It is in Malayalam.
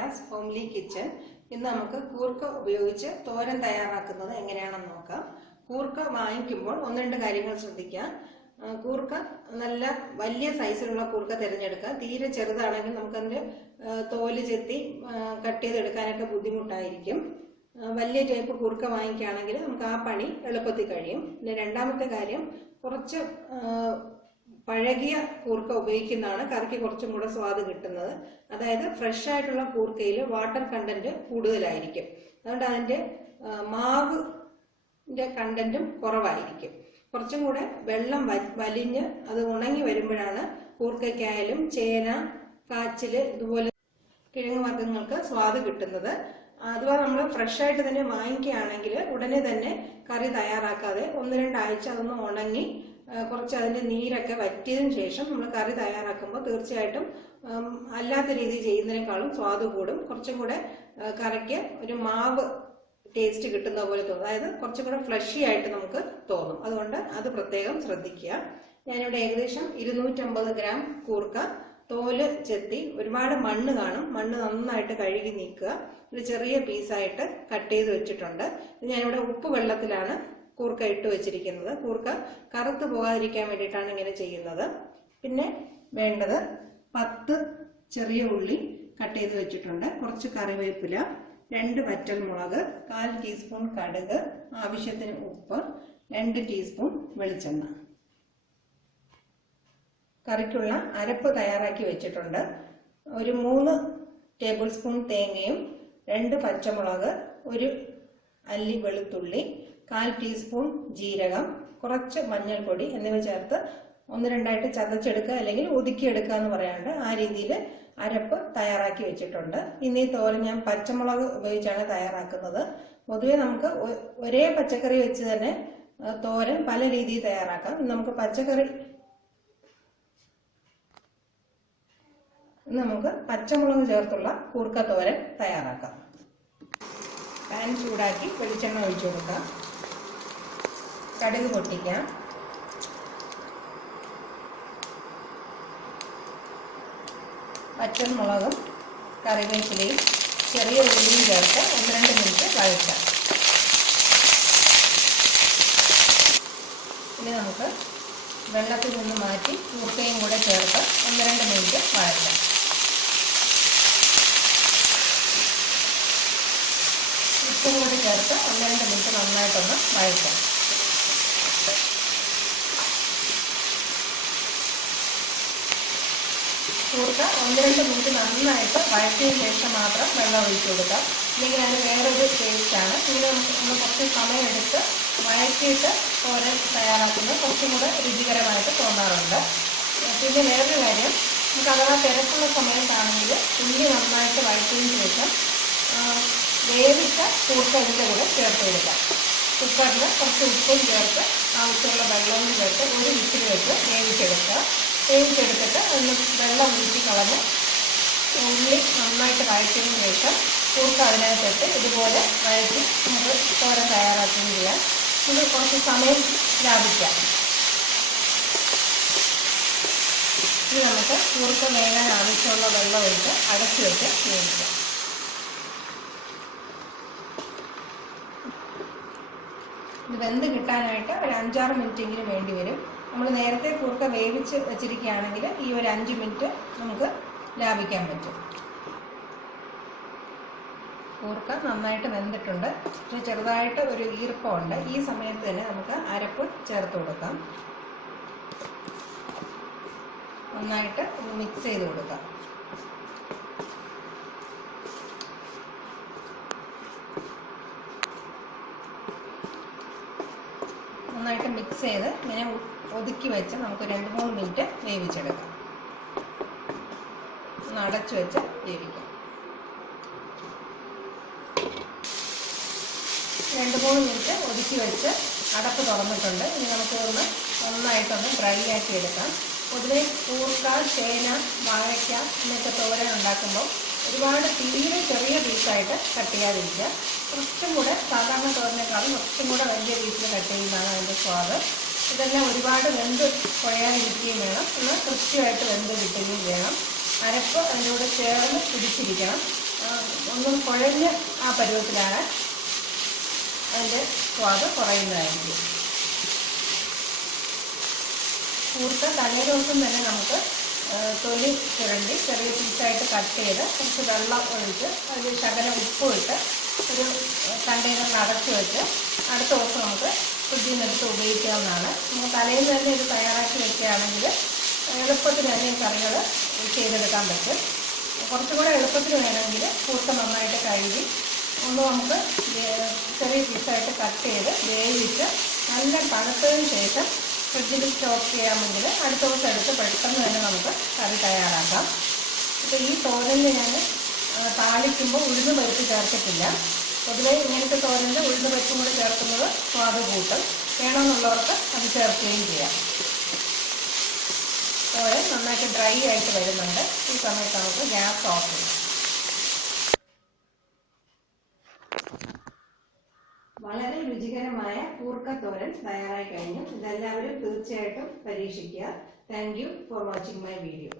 Aryas homely kitchen. ഇന്ന് നമുക്ക് കൂർക്ക ഉപയോഗിച്ച് തോരൻ തയ്യാറാക്കുന്നത് എങ്ങനെയാണെന്ന് നോക്കാം. കൂർക്ക വാങ്ങിക്കുമ്പോൾ ഒന്ന് രണ്ട് കാര്യങ്ങൾ ശ്രദ്ധിക്കുക. കൂർക്ക നല്ല വലിയ സൈസിലുള്ള കൂർക്ക തിരഞ്ഞെടുക്കുക. തീരെ ചെറുതാണെങ്കിൽ നമുക്കതിന്റെ തോല് ചെത്തി കട്ട് ചെയ്തെടുക്കാനൊക്കെ ബുദ്ധിമുട്ടായിരിക്കും. വലിയ ടൈപ്പ് കൂർക്ക വാങ്ങിക്കുകയാണെങ്കിൽ നമുക്ക് ആ പണി എളുപ്പത്തിൽ കഴിയും. പിന്നെ രണ്ടാമത്തെ കാര്യം, കുറച്ച് പഴകിയ കൂർക്ക ഉപയോഗിക്കുന്നതാണ് കറിക്ക് കുറച്ചും കൂടെ സ്വാദ് കിട്ടുന്നത്. അതായത് ഫ്രഷ് ആയിട്ടുള്ള കൂർക്കയിൽ വാട്ടർ കണ്ടന്റ് കൂടുതലായിരിക്കും. അതുകൊണ്ട് അതിന്റെ മാവിന്റെ കണ്ടന്റും കുറവായിരിക്കും. കുറച്ചും കൂടെ വെള്ളം വലിഞ്ഞ് അത് ഉണങ്ങി വരുമ്പോഴാണ് കൂർക്കയ്ക്കായാലും ചേന, കാച്ചില് ഇതുപോലെ കിഴങ്ങ് വർഗ്ഗങ്ങൾക്ക് സ്വാദ് കിട്ടുന്നത്. അഥവാ നമ്മൾ ഫ്രഷ് ആയിട്ട് തന്നെ വാങ്ങിക്കുകയാണെങ്കിൽ ഉടനെ തന്നെ കറി തയ്യാറാക്കാതെ 1-2 ആഴ്ച അതൊന്ന് ഉണങ്ങി കുറച്ച് അതിന്റെ നീരൊക്കെ വറ്റിയതിനു ശേഷം നമ്മൾ കറി തയ്യാറാക്കുമ്പോൾ തീർച്ചയായിട്ടും അല്ലാത്ത രീതിയിൽ ചെയ്യുന്നതിനേക്കാളും സ്വാദ് കൂടും. കുറച്ചും കൂടെ കറിക്ക് ഒരു മാവ് ടേസ്റ്റ് കിട്ടുന്ന പോലെ തോന്നും. അതായത് കുറച്ചും കൂടെ ഫ്ലഷി ആയിട്ട് നമുക്ക് തോന്നും. അതുകൊണ്ട് അത് പ്രത്യേകം ശ്രദ്ധിക്കുക. ഞാനിവിടെ ഏകദേശം 250 ഗ്രാം കൂർക്ക തോല് ചെത്തി, ഒരുപാട് മണ്ണ് കാണും, മണ്ണ് നന്നായിട്ട് കഴുകി നീക്കുക. ഒരു ചെറിയ പീസായിട്ട് കട്ട് ചെയ്ത് വെച്ചിട്ടുണ്ട്. ഞാനിവിടെ ഉപ്പ് വെള്ളത്തിലാണ് കൂർക്ക ഇട്ട് വെച്ചിരിക്കുന്നത്. കൂർക്ക കറുത്ത് പോകാതിരിക്കാൻ വേണ്ടിയിട്ടാണ് ഇങ്ങനെ ചെയ്യുന്നത്. പിന്നെ വേണ്ടത് 10 ചെറിയ ഉള്ളി കട്ട് ചെയ്ത് വെച്ചിട്ടുണ്ട്, കുറച്ച് കറിവേപ്പില, 2 വറ്റൽമുളക്, 1/4 ടീസ്പൂൺ കടുക്, ആവശ്യത്തിന് ഉപ്പ്, 2 ടീസ്പൂൺ വെളിച്ചെണ്ണ. കറിക്കുള്ള അരപ്പ് തയ്യാറാക്കി വെച്ചിട്ടുണ്ട്. ഒരു 3 ടേബിൾ സ്പൂൺ തേങ്ങയും 2 പച്ചമുളക്, 1 അല്ലി വെളുത്തുള്ളി, 1/4 ടീസ്പൂൺ ജീരകം, കുറച്ച് മഞ്ഞൾപ്പൊടി എന്നിവ ചേർത്ത് 1-2 ചതച്ചെടുക്കുക, അല്ലെങ്കിൽ ഒതുക്കിയെടുക്കുക എന്ന് പറയാണ്ട് ആ രീതിയിൽ അരപ്പ് തയ്യാറാക്കി വെച്ചിട്ടുണ്ട്. ഇനി തോരൻ ഞാൻ പച്ചമുളക് ഉപയോഗിച്ചാണ് തയ്യാറാക്കുന്നത്. പൊതുവെ നമുക്ക് ഒരേ പച്ചക്കറി വെച്ച് തന്നെ തോരൻ പല രീതിയിൽ തയ്യാറാക്കാം. നമുക്ക് പച്ചമുളക് ചേർത്തുള്ള കൂർക്ക തോരൻ തയ്യാറാക്കാം. പാൻ ചൂടാക്കി വെളിച്ചെണ്ണ ഒഴിച്ചു കൊടുക്കാം. കടുക് പൊട്ടിക്കാം. പച്ചമുളകും കറിവേപ്പിലയും ചെറിയ ഉള്ളിയും ചേർത്ത് 1-2 മിനിറ്റ് വഴറ്റാം. ഇനി നമുക്ക് വെള്ളത്തിൽ നിന്ന് മാറ്റി കൂർക്കയും കൂടെ ചേർത്ത് 1-2 മിനിറ്റ് വഴറ്റാം. ഉപ്പും കൂടി ചേർത്ത് 1-2 മിനിറ്റ് നന്നായിട്ടൊന്ന് വഴറ്റാം. കൂർക്ക 1-2 മിനിറ്റ് നന്നായിട്ട് വഴറ്റിയതിന് ശേഷം മാത്രം വെള്ളം ഒഴിച്ചു കൊടുക്കാം. അല്ലെങ്കിൽ അതിന് വേറൊരു ടേസ്റ്റാണ്. ഇങ്ങനെ നമ്മൾ കുറച്ച് സമയമെടുത്ത് വഴറ്റിയിട്ട് തോരൻ തയ്യാറാക്കുന്നത് കുറച്ചും കൂടെ രുചികരമായിട്ട് തോന്നാറുണ്ട്. പിന്നെ വേറൊരു കാര്യം, നമുക്ക് അഥവാ തിരക്കുള്ള സമയത്താണെങ്കിൽ ഉള്ളി നന്നായിട്ട് വഴറ്റിയതിന് ശേഷം വേവിച്ച കൂർക്ക ഇതിൻ്റെ കൂടെ ചേർത്ത് കൊടുക്കാം. കുക്കറിൽ കുറച്ച് ഉപ്പും ചേർത്ത് ആവശ്യമുള്ള വെള്ളവും ചേർത്ത് 1 വിസിൽ വെച്ച് വേവിച്ചെടുത്തിട്ട് ഒന്ന് വെള്ളം ഊറ്റി കളഞ്ഞ് ഉള്ളി നന്നായിട്ട് വഴറ്റിയതിന് ശേഷം കൂർക്ക അതിനകത്തിട്ട് ഇതുപോലെ വഴറ്റി നമുക്ക് തോരൻ തയ്യാറാക്കുകയും ചെയ്യാം. ഇത് കുറച്ച് സമയം ലാഭിക്കാം. ഇനി നമുക്ക് കൂർക്ക വേകാൻ ആവശ്യമുള്ള വെള്ളം ഒഴിച്ച് അടച്ചു വെച്ച് വേവിക്കാം. ഇത് വെന്ത് കിട്ടാനായിട്ട് ഒരു 5-6 മിനിറ്റെങ്കിലും വേണ്ടി വരും. നമ്മൾ നേരത്തെ കൂർക്ക വേവിച്ച് വെച്ചിരിക്കുകയാണെങ്കിൽ ഈ ഒരു 5 മിനിറ്റ് നമുക്ക് ലാഭിക്കാൻ പറ്റും. കൂർക്ക നന്നായിട്ട് വെന്തിട്ടുണ്ട്, പക്ഷെ ചെറുതായിട്ട് ഒരു ഈർപ്പമുണ്ട്. ഈ സമയത്ത് തന്നെ നമുക്ക് അരപ്പ് ചേർത്ത് കൊടുക്കാം. നന്നായിട്ട് മിക്സ് ചെയ്ത് കൊടുക്കാം. നന്നായിട്ട് മിക്സ് ചെയ്ത് ഇങ്ങനെ ഒതുക്കി വെച്ച് നമുക്ക് 2-3 മിനിറ്റ് വേവിച്ചെടുക്കാം. ഒന്ന് അടച്ചു വെച്ച് വേവിക്കാം. 2-3 മിനിറ്റ് ഒതുക്കി വെച്ച് അടപ്പ് തുറന്നിട്ടുണ്ട്. ഇനി നമുക്ക് നന്നായിട്ടൊന്ന് ഡ്രൈ ആക്കി എടുക്കാം. പൊതുവെ കൂർക്ക, ചേന, വാഴയ്ക്ക എന്നൊക്കെ തോരൻ ഉണ്ടാക്കുമ്പോൾ ഒരുപാട് തീരെ ചെറിയ പീസായിട്ട് കട്ട് ചെയ്യാതിരിക്കുക. കുറച്ചും കൂടെ സാധാരണ തോരനേക്കാളും കുറച്ചും കൂടെ വലിയ പീസിൽ കട്ട് ചെയ്യുന്നതാണ് അതിൻ്റെ സ്വാദ്. ഇതെല്ലാം ഒരുപാട് വെന്ത് കുഴയാതിരിക്കുകയും വേണം, എന്നാൽ കൃത്യമായിട്ട് വെന്ത് കിട്ടുകയും വേണം. അരപ്പ് അതിൻ്റെ കൂടെ ചേർന്ന് പിടിച്ചിരിക്കണം. ഒന്നും കുഴഞ്ഞ് ആ പരുവത്തിലാണ് അതിൻ്റെ സ്വാദ് കുറയുന്നതായിരിക്കും. കൂർക്ക തലേ ദിവസം തന്നെ നമുക്ക് തൊലി ചുരണ്ടി ചെറിയ പീസായിട്ട് കട്ട് ചെയ്ത് കുറച്ച് വെള്ളം ഒഴിച്ച് അതിൽ ശകലം ഉപ്പും ഇട്ട് ഒരു കണ്ടെയ്നറിൽ അടച്ചു വെച്ച് അടുത്ത ദിവസം നമുക്ക് ഫ്രിഡ്ജിൽ നിന്ന് എടുത്ത് ഉപയോഗിക്കാവുന്നതാണ്. നമുക്ക് തലേന്ന് തന്നെ ഇത് തയ്യാറാക്കി വെക്കുകയാണെങ്കിൽ എളുപ്പത്തിന് തന്നെ കറികൾ ചെയ്തെടുക്കാൻ പറ്റും. കുറച്ചും കൂടെ എളുപ്പത്തിന് വേണമെങ്കിൽ കൂർക്ക നന്നായിട്ട് കഴുകി ഒന്ന് നമുക്ക് ചെറിയ പീസായിട്ട് കട്ട് ചെയ്ത് വേവിച്ച് നല്ല തണുത്തതിന് ശേഷം ഫ്രിഡ്ജിൽ സ്റ്റോക്ക് ചെയ്യാമെങ്കിൽ അടുത്ത ദിവസം എടുത്ത് പെട്ടെന്ന് തന്നെ നമുക്ക് കറി തയ്യാറാക്കാം. ഇപ്പോൾ ഈ തോരനിൽ ഞാൻ താളിക്കുമ്പോൾ ഉഴുന്ന് പരിപ്പ് ചേർത്തിട്ടില്ല. പൊതുവെ ഇങ്ങനത്തെ തോരനിൽ ഉഴുന്ന് പരിപ്പും കൂടി ചേർക്കുന്നത് സ്വാദ് കൂട്ടും. വേണമെന്നുള്ളവർക്ക് അത് ചേർക്കുകയും ചെയ്യാം. തോരൻ നന്നായിട്ട് ഡ്രൈ ആയിട്ട് വരുന്നുണ്ട്. ഈ സമയത്ത് നമുക്ക് ഗ്യാസ് ഓഫ് ചെയ്യാം. വളരെ രുചികരമായ കൂർക്കത്തോരൻ തയ്യാറായി കഴിഞ്ഞു. ഇതെല്ലാവരും തീർച്ചയായിട്ടും പരീക്ഷിക്കുക. Thank you for watching my video.